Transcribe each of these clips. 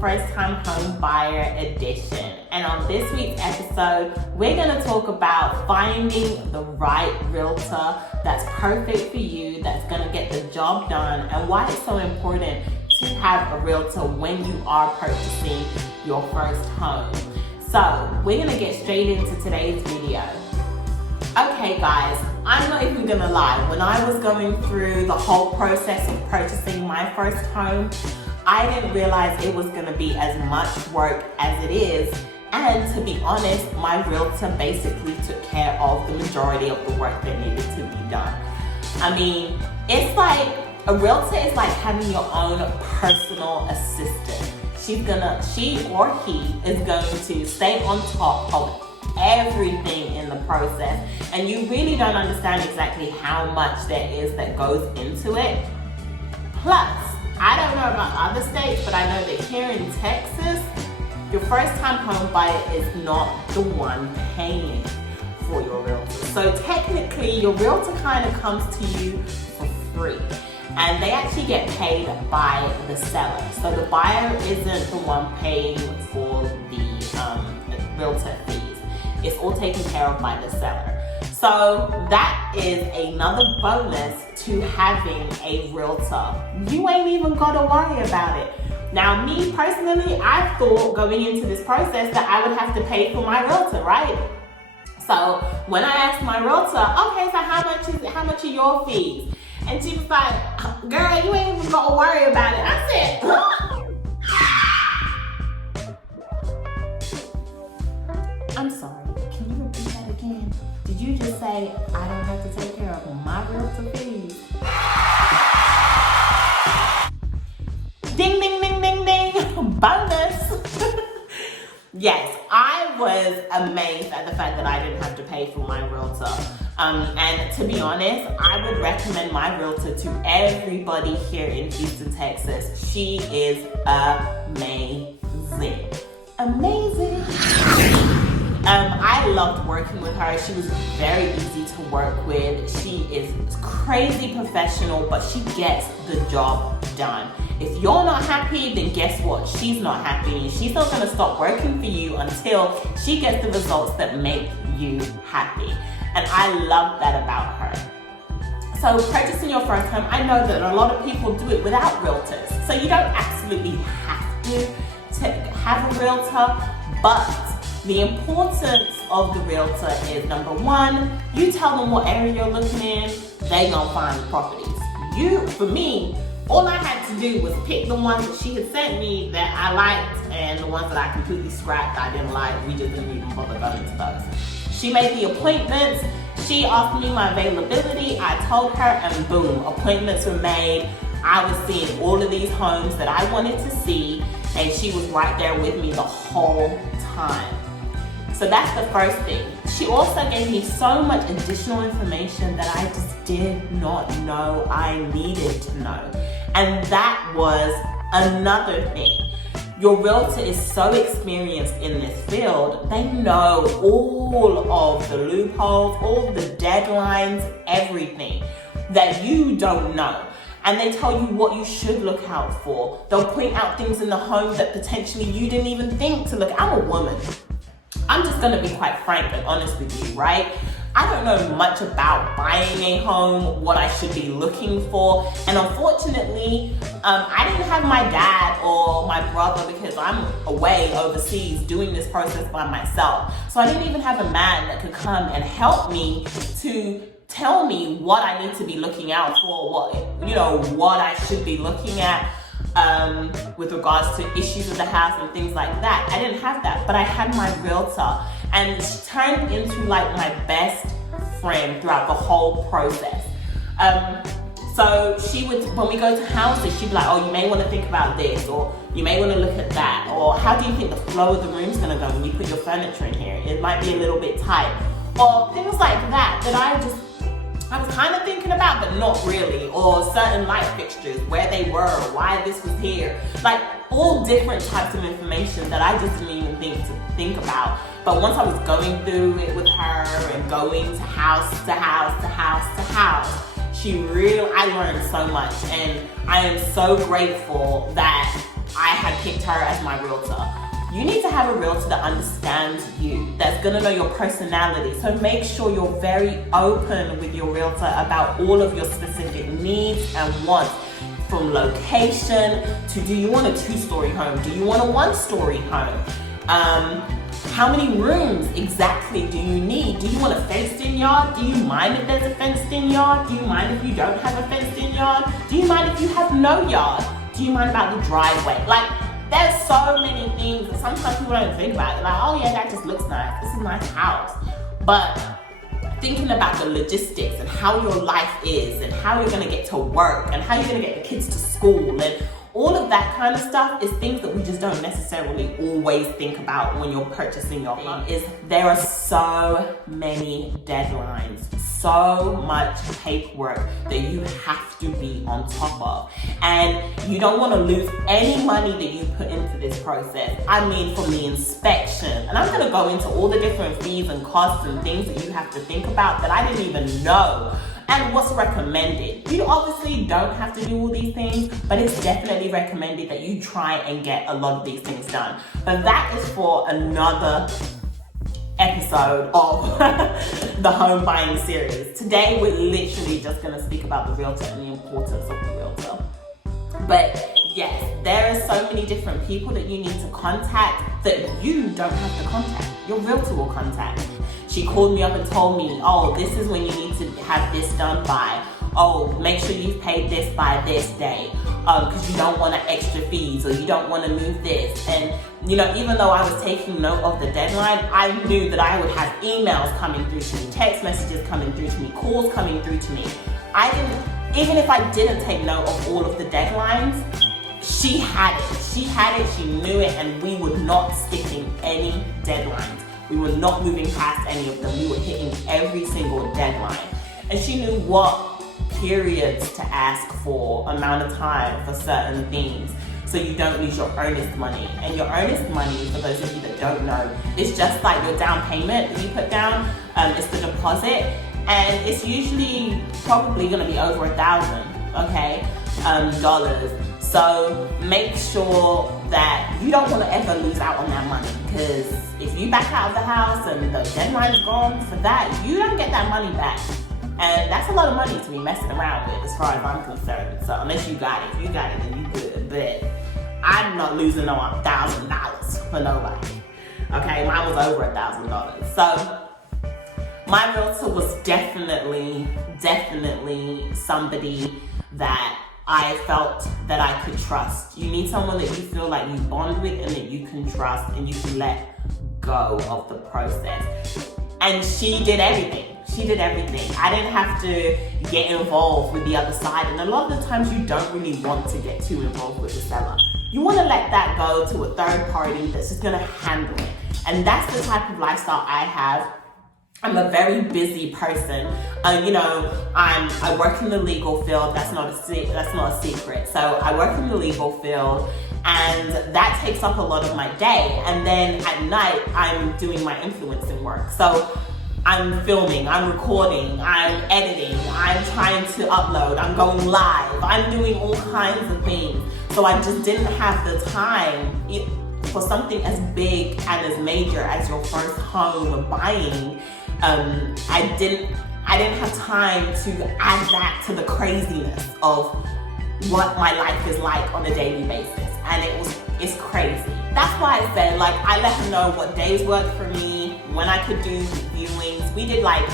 First Time Home Buyer Edition. And on this week's episode, we're going to talk about finding the right realtor that's perfect for you, that's going to get the job done, and why it's so important to have a realtor when you are purchasing your first home. So we're going to get straight into today's video. Okay guys, I'm not even going to lie. When I was going through the whole process of purchasing my first home, I didn't realize it was going to be as much work as it is. And to be honest, my realtor basically took care of the majority of the work that needed to be done. I mean, it's like a realtor is like having your own personal assistant. She or he is going to stay on top of everything in the process, and you really don't understand exactly how much there is that goes into it. Plus, I don't know about other states, but I know that here in Texas, your first time home buyer is not the one paying for your realtor. So technically, your realtor kind of comes to you for free. And they actually get paid by the seller. So the buyer isn't the one paying for the realtor fees. It's all taken care of by the seller. So that is another bonus to having a realtor. You ain't even gotta worry about it. Now, me personally, I thought going into this process that I would have to pay for my realtor, right? So when I asked my realtor, okay, so how much are your fees? And she was like, girl, you ain't even gonna worry about it. I said, huh? I'm sorry, can you repeat that again? Did you just say I don't have to take care of my realtor fees? Ding, ding, ding, ding, ding, bonus. Yes, I was amazed at the fact that I didn't have to pay for my realtor. And to be honest, I would recommend my realtor to everybody here in Houston, Texas. She is amazing. Amazing. I loved working with her. She was very easy to work with. She is crazy professional, but she gets the job done. If you're not happy, then guess what? She's not happy, and she's not going to stop working for you until she gets the results that make you happy. And I love that about her. So purchasing your first home, I know that a lot of people do it without realtors. So you don't absolutely have to have a realtor, but the importance of the realtor is, number one, you tell them what area you're looking in, they gonna find the properties. For me, all I had to do was pick the ones that she had sent me that I liked, and the ones that I completely scrapped I didn't like. We just didn't even bother going to those. She made the appointments. She asked me my availability. I told her, and boom, appointments were made. I was seeing all of these homes that I wanted to see, and she was right there with me the whole time. So that's the first thing. She also gave me so much additional information that I just did not know I needed to know. And that was another thing. Your realtor is so experienced in this field, they know all of the loopholes, all the deadlines, everything that you don't know. And they tell you what you should look out for. They'll point out things in the home that potentially you didn't even think to look at. I'm a woman. I'm just gonna be quite frank and honest with you, right? I don't know much about buying a home, what I should be looking for. And unfortunately, I didn't have my dad or my brother because I'm away overseas doing this process by myself. So I didn't even have a man that could come and help me to tell me what I need to be looking out for, what I should be looking at with regards to issues with the house and things like that. I didn't have that, but I had my realtor, and she turned into like my best friend throughout the whole process. So she would, when we go to houses, she'd be like, oh, you may want to think about this, or you may want to look at that, or how do you think the flow of the room's going to go when you put your furniture in here? It might be a little bit tight, or things like that I was kind of thinking about, but not really, or certain light fixtures, where they were, why this was here, like all different types of information that I just didn't even think about. But once I was going through it with her and going to house to house to house to house, I learned so much, and I am so grateful that I had picked her as my realtor. You need to have a realtor that understands you, that's gonna know your personality. So make sure you're very open with your realtor about all of your specific needs and wants, from location to, do you want a 2-story home? Do you want a 1-story home? How many rooms exactly do you need? Do you want a fenced-in yard? Do you mind if there's a fenced-in yard? Do you mind if you don't have a fenced-in yard? Do you mind if you have no yard? Do you mind about the driveway? Like, there's so many things that sometimes people don't think about. They're like, oh yeah, that just looks nice. This is a nice house. But thinking about the logistics and how your life is and how you're gonna get to work and how you're gonna get the kids to school and all of that kind of stuff is things that we just don't necessarily always think about when you're purchasing your home. There are so many deadlines, so much paperwork that you have to be on top of. And you don't want to lose any money that you put into this process. I mean, from the inspection, and I'm going to go into all the different fees and costs and things that you have to think about that I didn't even know. And what's recommended. You obviously don't have to do all these things, but it's definitely recommended that you try and get a lot of these things done. But that is for another episode of the home buying series. Today, we're literally just gonna speak about the realtor and the importance of the realtor. But yes, there are so many different people that you need to contact that you don't have to contact. Your realtor will contact. She called me up and told me, oh, this is when you need to have this done by. Oh, make sure you've paid this by this day. Because you don't want extra fees or you don't want to move this. And, you know, even though I was taking note of the deadline, I knew that I would have emails coming through to me, text messages coming through to me, calls coming through to me. Even if I didn't take note of all of the deadlines, she had it. She had it, she knew it, and we were not skipping any deadlines. We were not moving past any of them. We were hitting every single deadline. And she knew what periods to ask for, amount of time for certain things, so you don't lose your earnest money. And your earnest money, for those of you that don't know, is just like your down payment that you put down. It's the deposit, and it's usually probably gonna be over $1,000, okay, dollars. So make sure that you don't want to ever lose out on that money, because if you back out of the house and the deadline is gone for that, you don't get that money back. And that's a lot of money to be messing around with as far as I'm concerned. So unless you got it, if you got it, then you good. But I'm not losing no $1,000 for nobody. Okay, mine was over $1,000. So my realtor was definitely somebody that I felt that I could trust. You need someone that you feel like you bond with and that you can trust and you can let go of the process. And she did everything. She did everything. I didn't have to get involved with the other side. And a lot of the times you don't really want to get too involved with the seller. You want to let that go to a third party that's just going to handle it. And that's the type of lifestyle I have. I'm a very busy person. I work in the legal field. That's not a secret. So I work in the legal field, and that takes up a lot of my day. And then at night, I'm doing my influencing work. So I'm filming, I'm recording, I'm editing, I'm trying to upload, I'm going live, I'm doing all kinds of things. So I just didn't have the time for something as big and as major as your first home buying. I didn't have time to add that to the craziness of what my life is like on a daily basis. And it's crazy. That's why I said, like, I let her know what days worked for me, when I could do viewings. We did like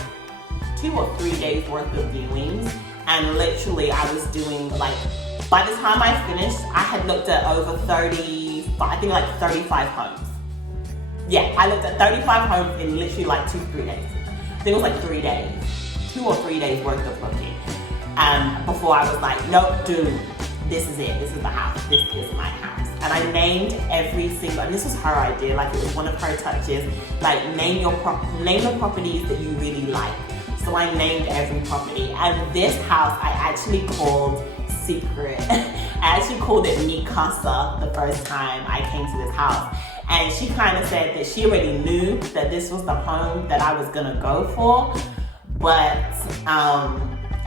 2 or 3 days worth of viewings. And literally I was doing by the time I finished, I had looked at over 35 homes. Yeah, I looked at 35 homes in literally 2-3 days. I think it was 3 days, 2 or 3 days worth of looking. Before I was like, nope, dude, this is it. This is the house. This is my house. And I named every single, and this was her idea, it was one of her touches, name the properties that you really like. So I named every property. And this house I actually called Secret. I actually called it Mi Casa the first time I came to this house. And she kind of said that she already knew that this was the home that I was gonna go for. But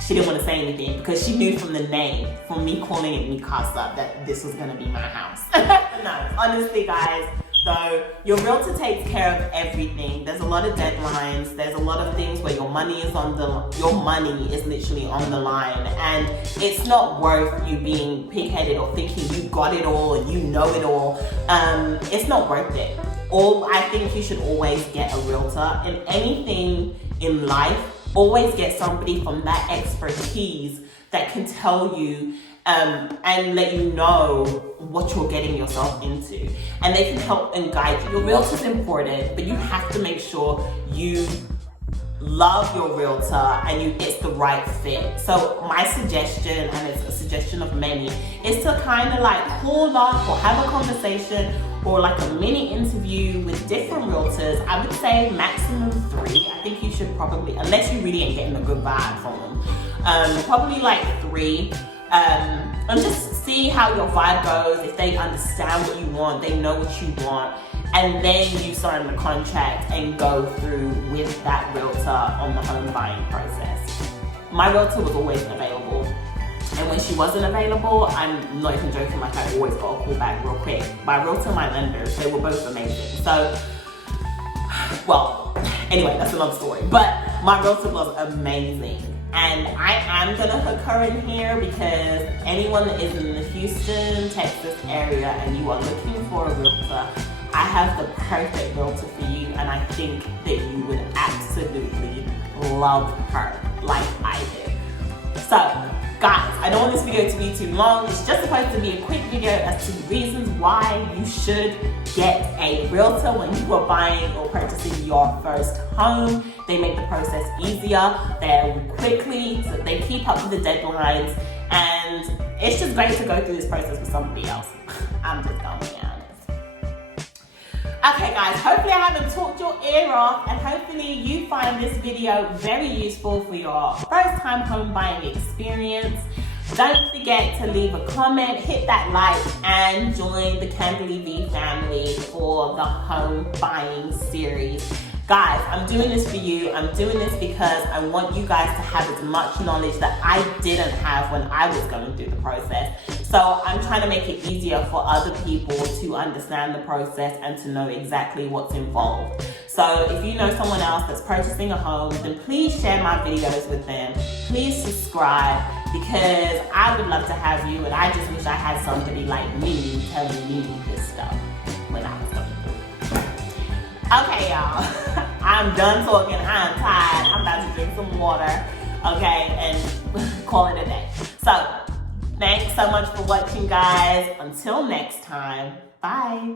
she didn't want to say anything because she knew from the name, from me calling it Mikasa, that this was going to be my house. No, honestly, guys, so your realtor takes care of everything. There's a lot of deadlines. There's a lot of things where your money is literally on the line, and it's not worth you being pig-headed or thinking you got it all and you know it all. It's not worth it. I think you should always get a realtor in anything in life. Always get somebody from that expertise that can tell you and let you know what you're getting yourself into, and they can help and guide you. Your realtor's important, but you have to make sure you love your realtor and it's the right fit. So my suggestion, and it's a suggestion of many, is to kind of like call up or have a conversation or like a mini interview with different realtors. I would say maximum 3. I think you should probably, unless you really ain't getting a good vibe from them, probably like 3. And just see how your vibe goes, if they understand what you want, they know what you want, and then you sign the contract and go through with that realtor on the home buying process. My realtor was always available, and when she wasn't available, I'm not even joking, like I always got a call back real quick. My realtor and my lenders, they were both amazing. So, well, anyway, that's another story, but my realtor was amazing. And I am gonna hook her in here because anyone that is in the Houston, Texas area and you are looking for a realtor, I have the perfect realtor for you, and I think that you would absolutely love her like I did. So, guys, I don't want this video to be too long. It's just supposed to be a quick video as to the reasons why you should get a realtor when you are buying or purchasing your first home. They make the process easier, they're quickly, so they keep up with the deadlines, and it's just great to go through this process with somebody else. I'm just gonna be honest. Okay guys, hopefully I haven't talked your ear off, and hopefully you find this video very useful for your first time home buying experience. Don't forget to leave a comment, hit that like, and join the Candidly Vee family for the home buying series. Guys, I'm doing this for you. I'm doing this because I want you guys to have as much knowledge that I didn't have when I was going through the process. So I'm trying to make it easier for other people to understand the process and to know exactly what's involved. So if you know someone else that's purchasing a home, then please share my videos with them. Please subscribe, because I would love to have you, and I just wish I had somebody like me telling me this stuff when I was going through it. Okay, y'all. I'm done talking. I'm tired. I'm about to drink some water, okay, and call it a day. So, thanks so much for watching, guys. Until next time, bye.